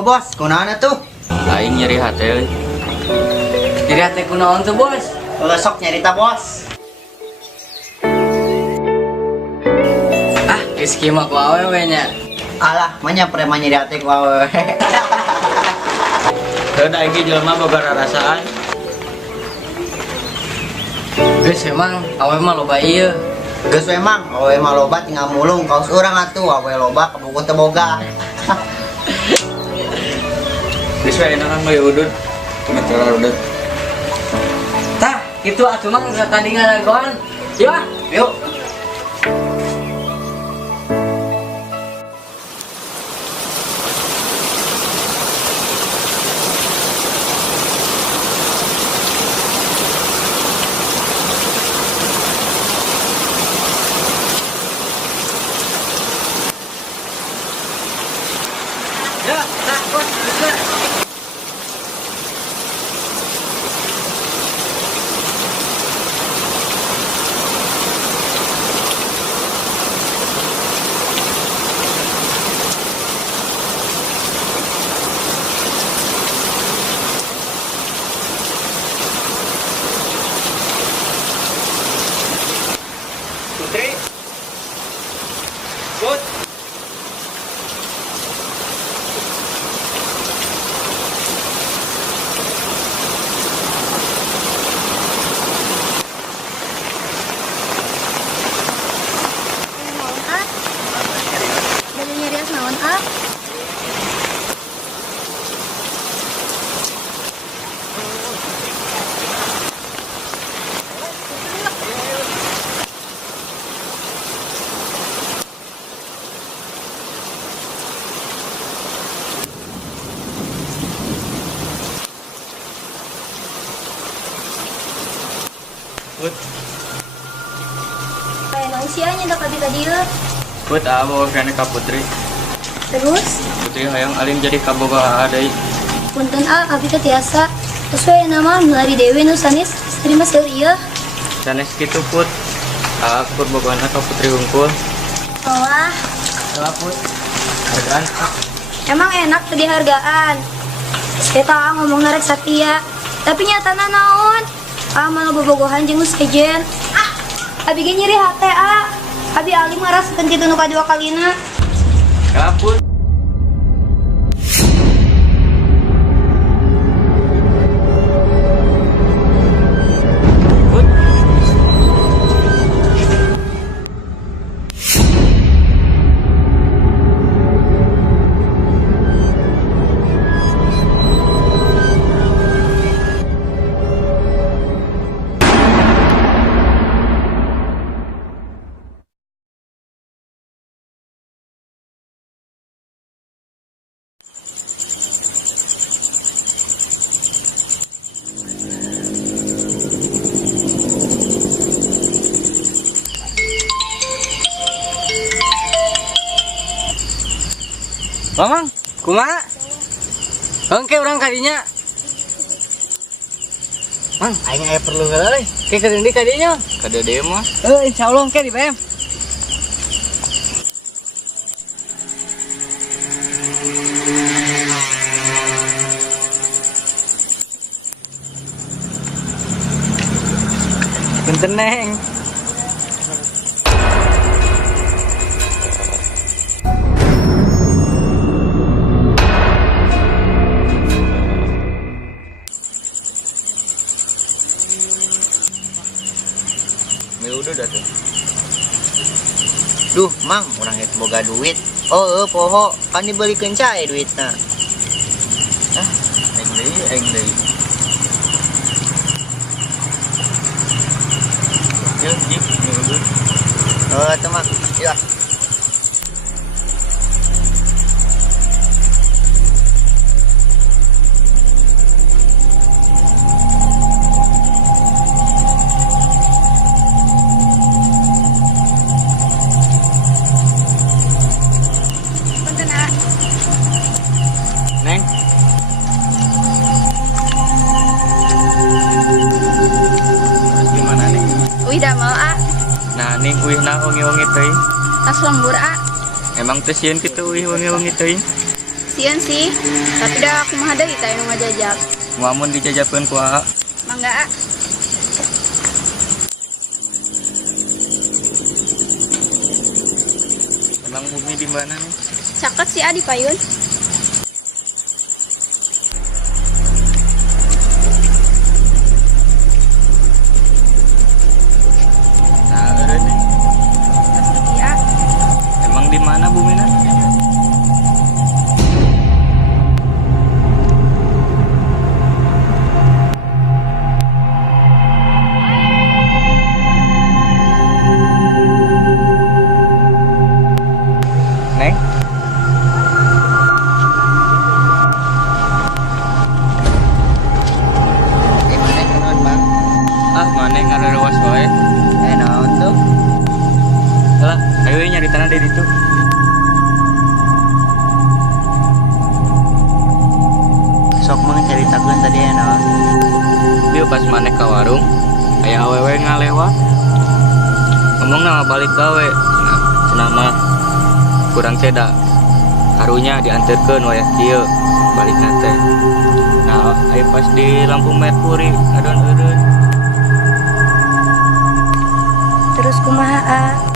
Bos, kunaon tuh? Aing nyeri hati euy. Nyeri hati kunaon tuh, Bos? Sok nyarita, Bos. Ah, Rizky mah ku awewe nya. Alah, manya preman nyeri hati ku awewe. Teu da ieu jelema boga rarasaan. Geus emang awewe mah loba ieu. Geus emang, awewe mah loba tinggal mulung kaos urang atuh, awewe loba kebuku teu boga. Geus we enakan we udud. Mecara udud. Tah, kitu atuh mah tadi ngaragoan. Yuk, yuk. Ya, nah, Bos, bisa. Putri, Put. Naon ah? Dari nyerias naon ah? Put, Kayak naon sih nya da kadi dieu. Put, bawa kene ka Putri. Terus Putri hayang alim jadi kaboga deui. punten ah abi teh tiasa. Terus we nama melari dewe nu sanes terima seur ieu. Sanes kitu Put. Put bogana ka Putri hungkul. Wah, Salah Put. Hargaan. emang enak teu dihargaan. Kita ngomong narek satia, tapi nyatana naon? Malah bobogohan jeung nu sejen. Abi ge nyeri hate ah. Abi alim ngarasakeun kitu nu kadua kalina. Ya Put. Put. Mamang, kumaha? Engke urang kadinya. Mang, aing aya perlu heula euy. Ke keur di kadinya. Ka Dede mah. Insyaallah engke di BM. Punten Neng. Udah dah tuh. Duh, Mang, urang itu boga duit. Oh, poho, kan dibelikeun cae duitna. Aing deui. Ya, jik, udah. Oh, teu Mang. Ya. Punten ah. Neng. Gimana nih? Uih da mau ah. Nah, ning uihna wangi-wangi teuing. Tas lembur ah. Emang teu sieun kitu uih wangi-wangi teuing. sieun sih. Tapi dah aku mah deui teh nu ngajajak. Muamun dijajakeun ku AA. Mangga A. Emang bumi di mana nih? Caket si A di payun. Nah, eureun nih. Pas di A. Emang di mana bumina? Neng, Gimana kunaon bang? mana yang ngarewas wae? Naon tuh? Lah, ayo nyari tanah dari itu. Sok mang ceritakeun tadi naon? Dia pas mana ke warung, aya awewe ngalewat. Ngomong nama balik gawe. Nah, senama kurang ceda. Harunya diantarkeun wayah kieu balik nate. Nah, ayo pas di lampu merkuri adon eureun. Terus kumaha A?